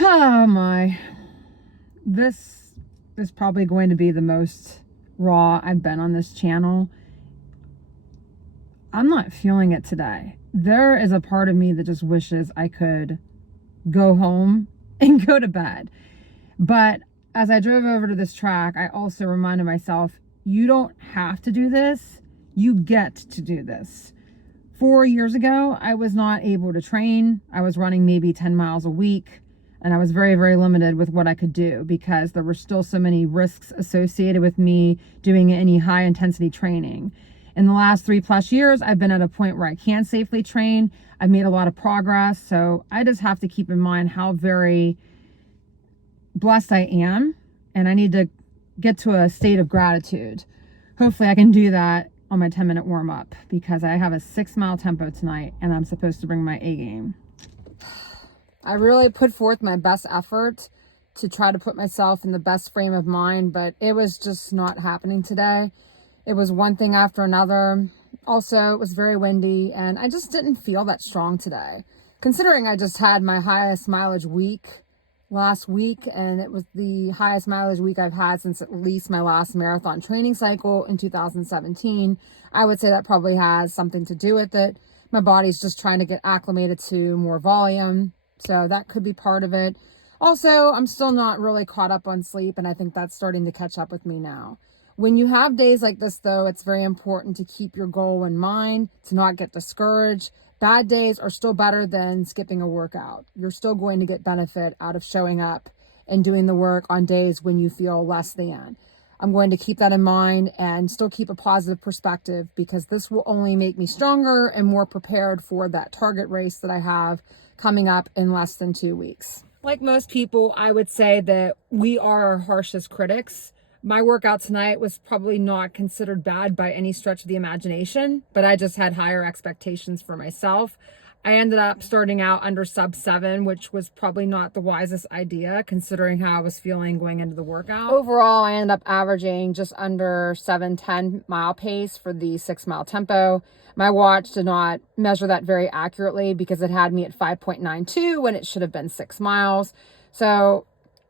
Oh my. This is probably going to be the most raw I've been on this channel. I'm not feeling it today. There is a part of me that just wishes I could go home and go to bed. But as I drove over to this track, I also reminded myself, you don't have to do this. You get to do this. 4 years ago, I was not able to train. I was running maybe 10 miles a week, and I was very, very limited with what I could do because there were still so many risks associated with me doing any high intensity training. In the last 3+ years, I've been at a point where I can safely train. I've made a lot of progress. So I just have to keep in mind how very blessed I am. And I need to get to a state of gratitude. Hopefully I can do that on my 10-minute warm up because I have a 6-mile tempo tonight and I'm supposed to bring my A game. I really put forth my best effort to try to put myself in the best frame of mind, but it was just not happening today. It was one thing after another. Also, it was very windy and I just didn't feel that strong today. Considering I just had my highest mileage week last week, and it was the highest mileage week I've had since at least my last marathon training cycle in 2017. I would say that probably has something to do with it. My body's just trying to get acclimated to more volume, so that could be part of it. Also, I'm still not really caught up on sleep, and I think that's starting to catch up with me now. When you have days like this, though, it's very important to keep your goal in mind, to not get discouraged. Bad days are still better than skipping a workout. You're still going to get benefit out of showing up and doing the work on days when you feel less than. I'm going to keep that in mind and still keep a positive perspective because this will only make me stronger and more prepared for that target race that I have coming up in less than 2 weeks. Like most people, I would say that we are our harshest critics. My workout tonight was probably not considered bad by any stretch of the imagination, but I just had higher expectations for myself. I ended up starting out under sub 7, which was probably not the wisest idea considering how I was feeling going into the workout. Overall, I ended up averaging just under 7:10 mile pace for the 6-mile tempo. My watch did not measure that very accurately because it had me at 5.92 when it should have been 6 miles. So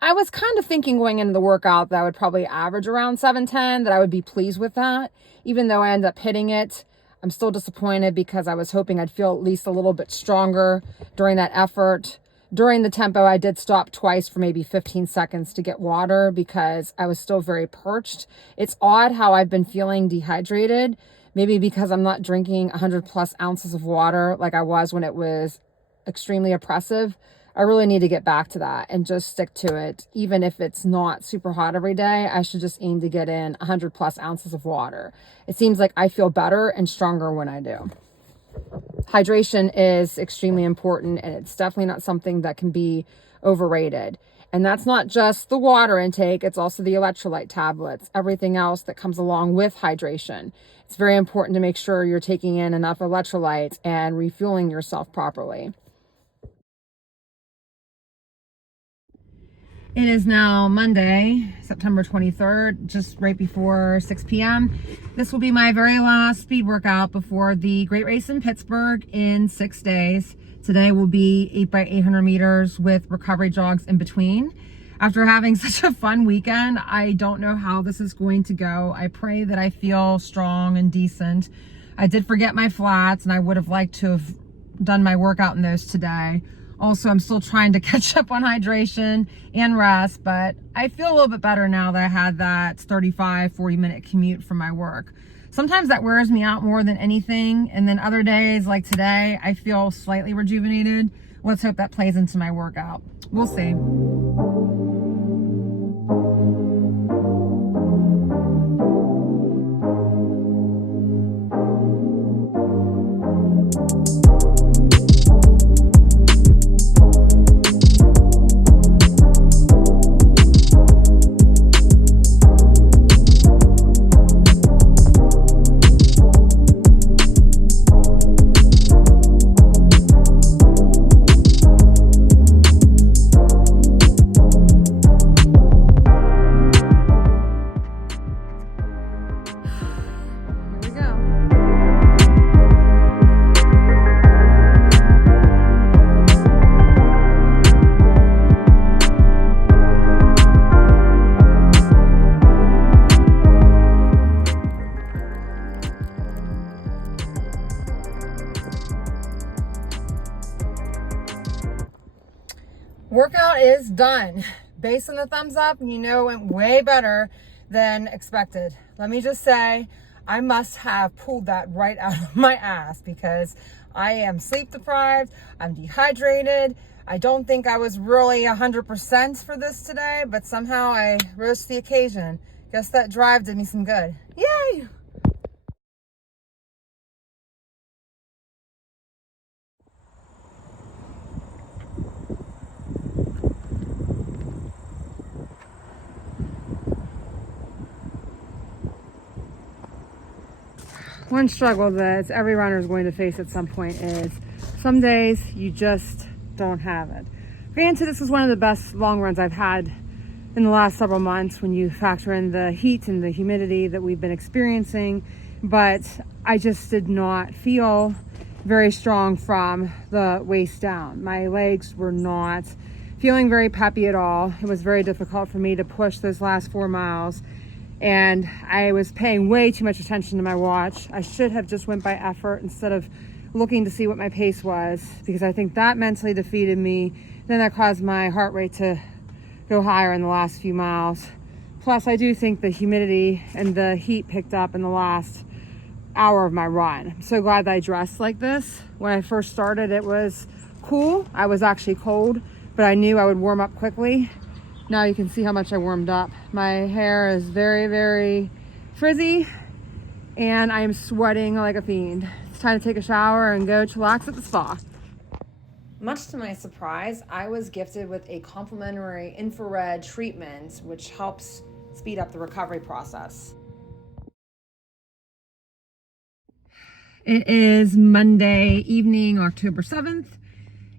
I was kind of thinking going into the workout that I would probably average around 7:10, that I would be pleased with that. Even though I ended up hitting it, I'm still disappointed because I was hoping I'd feel at least a little bit stronger during that effort. During the tempo, I did stop twice for maybe 15 seconds to get water because I was still very perched. It's odd how I've been feeling dehydrated, maybe because I'm not drinking 100+ ounces of water like I was when it was extremely oppressive. I really need to get back to that and just stick to it. Even if it's not super hot every day, I should just aim to get in 100+ ounces of water. It seems like I feel better and stronger when I do. Hydration is extremely important, and it's definitely not something that can be overrated. And that's not just the water intake, it's also the electrolyte tablets, everything else that comes along with hydration. It's very important to make sure you're taking in enough electrolytes and refueling yourself properly. It is now Monday, September 23rd, just right before 6 p.m. This will be my very last speed workout before the great race in Pittsburgh in 6 days. Today will be 8x800 meters with recovery jogs in between. After having such a fun weekend, I don't know how this is going to go. I pray that I feel strong and decent. I did forget my flats, and I would have liked to have done my workout in those today. Also, I'm still trying to catch up on hydration and rest, but I feel a little bit better now that I had that 35-40 minute commute from my work. Sometimes that wears me out more than anything, and then other days like today, I feel slightly rejuvenated. Let's hope that plays into my workout. We'll see. Workout is done. Based on the thumbs up, you know, it went way better than expected. Let me just say, I must have pulled that right out of my ass because I am sleep deprived, I'm dehydrated. I don't think I was really 100% for this today, but somehow I rose to the occasion. Guess that drive did me some good. Yay! One struggle that every runner is going to face at some point is some days you just don't have it. Granted, this is one of the best long runs I've had in the last several months when you factor in the heat and the humidity that we've been experiencing, but I just did not feel very strong from the waist down. My legs were not feeling very peppy at all. It was very difficult for me to push those last 4 miles. And I was paying way too much attention to my watch. I should have just went by effort instead of looking to see what my pace was, because I think that mentally defeated me. Then that caused my heart rate to go higher in the last few miles. Plus, I do think the humidity and the heat picked up in the last hour of my run. I'm so glad that I dressed like this. When I first started, it was cool. I was actually cold, but I knew I would warm up quickly. Now you can see how much I warmed up. My hair is very, very frizzy and I am sweating like a fiend. It's time to take a shower and go chillax at the spa. Much to my surprise, I was gifted with a complimentary infrared treatment, which helps speed up the recovery process. It is Monday evening, October 7th,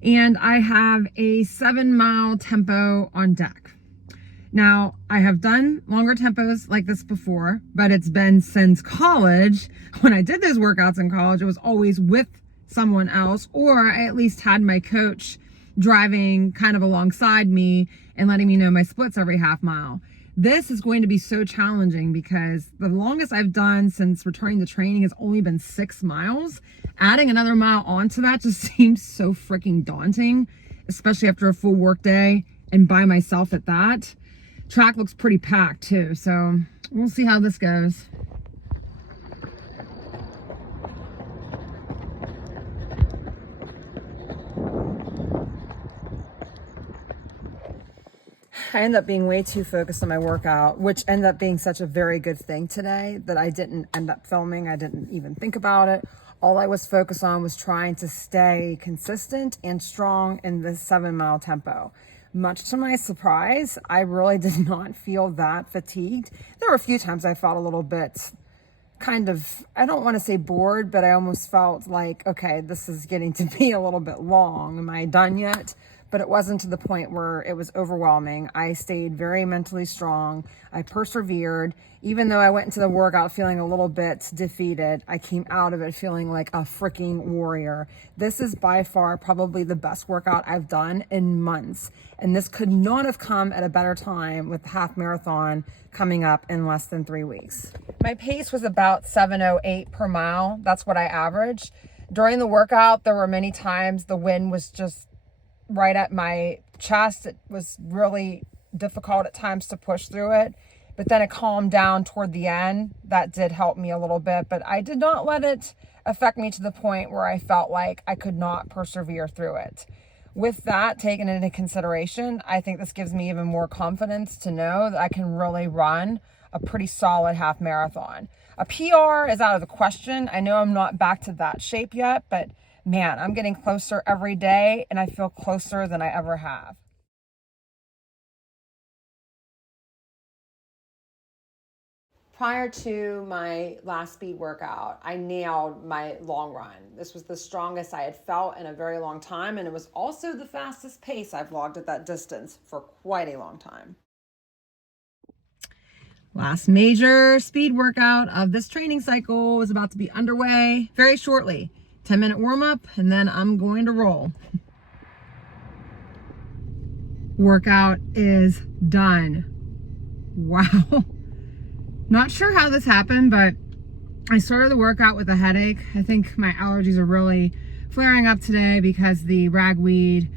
and I have a 7-mile tempo on deck. Now, I have done longer tempos like this before, but it's been since college. When I did those workouts in college, it was always with someone else, or I at least had my coach driving kind of alongside me and letting me know my splits every half mile. This is going to be so challenging because the longest I've done since returning to training has only been 6 miles. Adding another mile onto that just seems so freaking daunting, especially after a full work day and by myself at that. Track looks pretty packed too, so we'll see how this goes. I ended up being way too focused on my workout, which ended up being such a very good thing today that I didn't end up filming. I didn't even think about it. All I was focused on was trying to stay consistent and strong in the 7-mile tempo. Much to my surprise, I really did not feel that fatigued. There were a few times I felt a little bit kind of, I don't want to say bored, but I almost felt like, okay, this is getting to be a little bit long. Am I done yet? But it wasn't to the point where it was overwhelming. I stayed very mentally strong. I persevered. Even though I went into the workout feeling a little bit defeated, I came out of it feeling like a freaking warrior. This is by far probably the best workout I've done in months. And this could not have come at a better time with the half marathon coming up in less than 3 weeks. My pace was about 7:08 per mile. That's what I averaged. During the workout, there were many times the wind was just right at my chest. It was really difficult at times to push through it, but then it calmed down toward the end. That did help me a little bit, but I did not let it affect me to the point where I felt like I could not persevere through it. With that taken into consideration, I think this gives me even more confidence to know that I can really run a pretty solid half marathon. A PR is out of the question. I know I'm not back to that shape yet, but man, I'm getting closer every day and I feel closer than I ever have. Prior to my last speed workout, I nailed my long run. This was the strongest I had felt in a very long time, and it was also the fastest pace I've logged at that distance for quite a long time. Last major speed workout of this training cycle is about to be underway very shortly. 10-minute warm up, and then I'm going to roll. Workout is done. Wow. Not sure how this happened, but I started the workout with a headache. I think my allergies are really flaring up today because the ragweed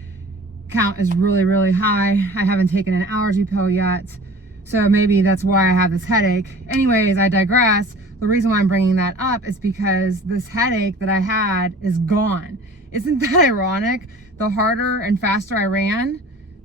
count is really, really high. I haven't taken an allergy pill yet, so maybe that's why I have this headache. Anyways, I digress. The reason why I'm bringing that up is because this headache that I had is gone. Isn't that ironic? The harder and faster I ran,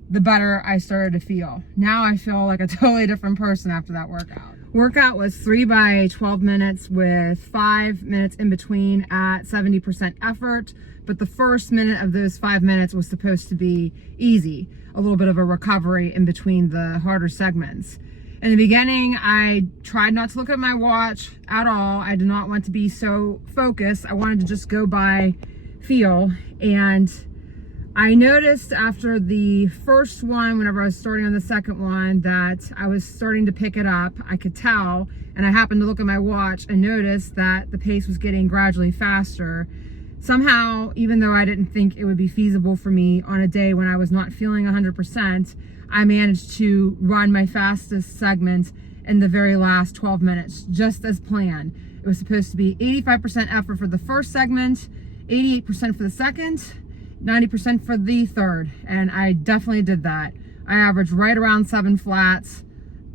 the better I started to feel. Now I feel like a totally different person after that workout. Workout was 3 by 12 minutes with 5 minutes in between at 70% effort. But the first minute of those 5 minutes was supposed to be easy, a little bit of a recovery in between the harder segments. In the beginning, I tried not to look at my watch at all. I did not want to be so focused. I wanted to just go by feel. And I noticed after the first one, whenever I was starting on the second one, that I was starting to pick it up. I could tell, and I happened to look at my watch and notice that the pace was getting gradually faster. Somehow, even though I didn't think it would be feasible for me on a day when I was not feeling 100%, I managed to run my fastest segment in the very last 12 minutes, just as planned. It was supposed to be 85% effort for the first segment, 88% for the second, 90% for the third, and I definitely did that. I averaged right around 7 flats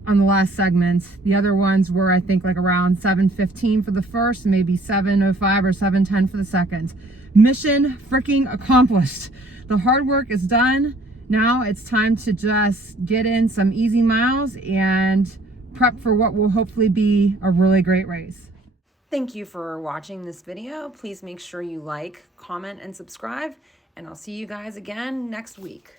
on the last segment. The other ones were, I think, like around 7:15 for the first, maybe 7:05 or 7:10 for the second. Mission freaking accomplished. The hard work is done. Now it's time to just get in some easy miles and prep for what will hopefully be a really great race. Thank you for watching this video. Please make sure you like, comment, and subscribe, and I'll see you guys again next week.